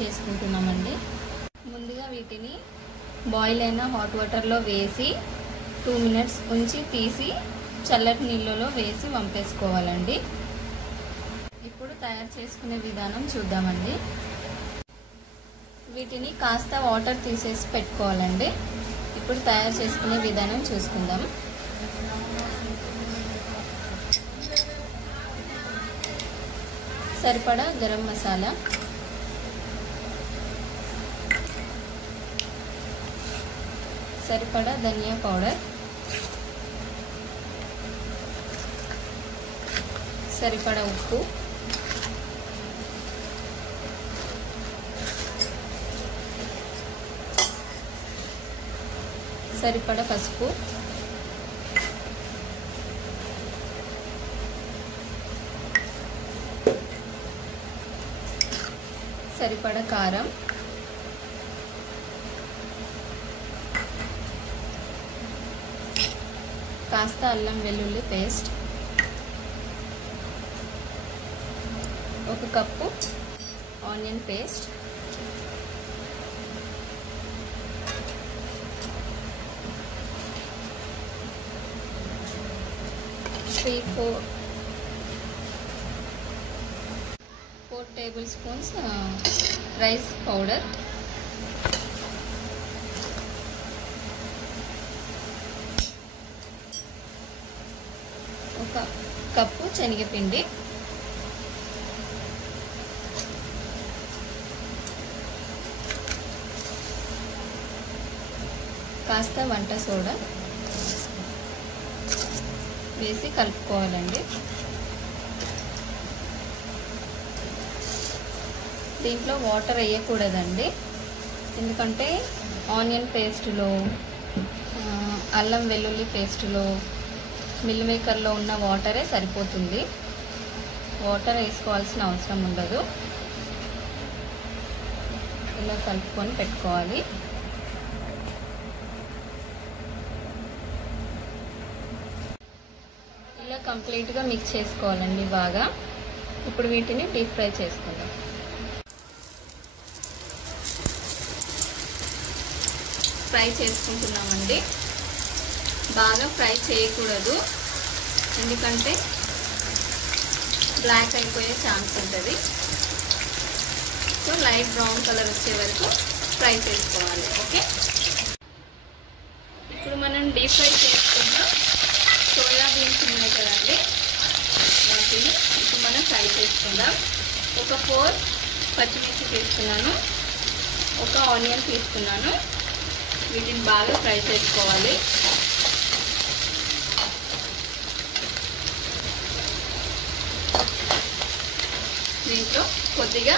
చేసుకుంటున్నామండి. ముందుగా వీటిని బాయిల్ అయిన హాట్ వాటర్లో వేసి 2 మినిట్స్ ఉంచి తీసి చల్లటి నీళ్ళలో వేసి వంపేసుకోవాలండి. ఇప్పుడు తయారు చేసుకునే విధానం చూద్దామండి. వీటిని కాస్త వాటర్ తీసేసి పెట్టుకోవాలండి. ఇప్పుడు తయారు చేసుకునే విధానం చూసుకుందాం. సరిపడా గరం మసాలా, సరిపడా ధనియా పౌడర్, సరిపడా ఉప్పు, సరిపడా పసుపు, సరిపడా కారం, కాస్త అల్లం వెల్లుల్లి paste, 1 cup onion paste, 4 table spoons rice powder, 1 cup శనగపిండి, కాస్త వంట సోడా వేసి కలుపుకోవాలండి. దీంట్లో వాటర్ వేయకూడదండి, ఎందుకంటే ఆనియన్ పేస్ట్లో, అల్లం వెల్లుల్లి పేస్ట్లో, మిల్ మేకర్లో ఉన్న వాటరే సరిపోతుంది. వాటర్ వేసుకోవాల్సిన అవసరం ఉండదు. ఇలా కలుపుకొని పెట్టుకోవాలి. ఇలా కంప్లీట్గా మిక్స్ చేసుకోవాలండి బాగా. ఇప్పుడు వీటిని డీప్ ఫ్రై చేసుకుందాం. ఫ్రై చేసుకుంటున్నామండి. బాగా ఫ్రై చేయకూడదు, ఎందుకంటే బ్లాక్ అయిపోయే ఛాన్స్ ఉంటుంది. సో లైట్ బ్రౌన్ కలర్ వచ్చే వరకు ఫ్రై చేసుకోవాలి. ఓకే, ఇప్పుడు మనం డీప్ ఫ్రై చేసుకున్న సోయాబీన్స్ ఉన్నాయి కదండి, వాటిని ఇప్పుడు మనం ఫ్రై చేసుకుందాం. ఒక 4 పచ్చిమిర్చి తీసుకున్నాను, 1 ఆనియన్ తీసుకున్నాను. వీటిని బాగా ఫ్రై చేసుకోవాలి. దీంట్లో కొద్దిగా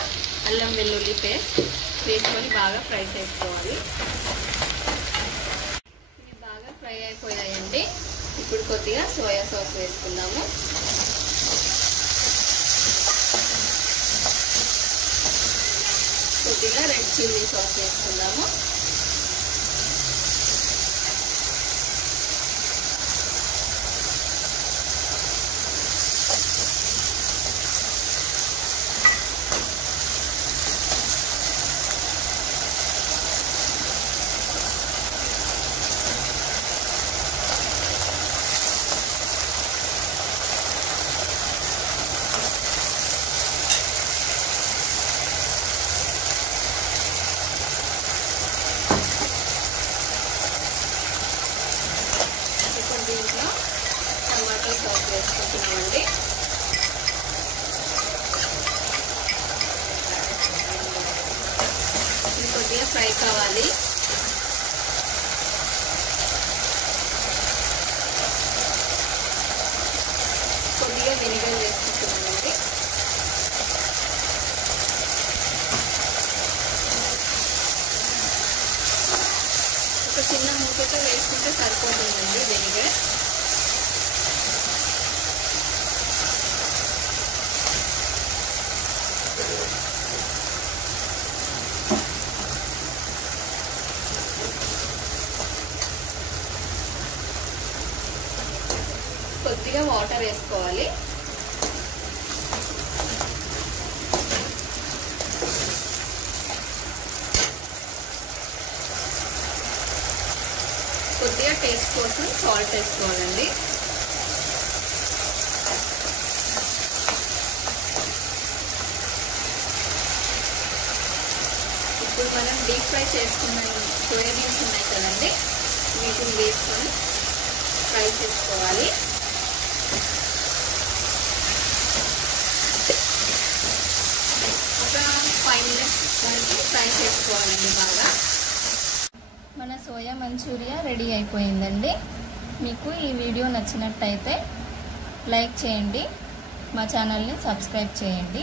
అల్లం వెల్లుల్లి పేస్ట్ వేసుకొని బాగా ఫ్రై చేసుకోవాలి. ఇవి బాగా ఫ్రై అయిపోయాయండి. ఇప్పుడు కొద్దిగా సోయా సాస్ వేసుకుందాము. కొద్దిగా రెడ్ చిల్లీ సాస్ వేసుకుందాము. దీంట్లో టమాటో సాస్ వేసుకుంటున్నామండి. ఇది కొద్దిగా ఫ్రై కావాలి. కొద్దిగా వెనిగర్ వేసుకుంటున్నామండి. ఒక చిన్న మూతతో వేసుకుంటే సరిపోతుందండి వెనిగర్. కొద్దిగా వాటర్ వేసుకోవాలి. కొద్దిగా టేస్ట్ కోసం సాల్ట్ వేసుకోవాలండి. ఇప్పుడు మనం డీప్ ఫ్రై చేసుకున్న సోయాబీన్స్ ఉన్నాయి కదండి, వీటిని వేసుకొని ఫ్రై చేసుకోవాలి. ఒక 5 minutes వరకు ఫ్రై చేసుకోవాలండి బాగా. మన సోయా మంచూరియా రెడీ అయిపోయిందండి. మీకు ఈ వీడియో నచ్చినట్టయితే లైక్ చేయండి, మా ఛానల్ని సబ్స్క్రైబ్ చేయండి.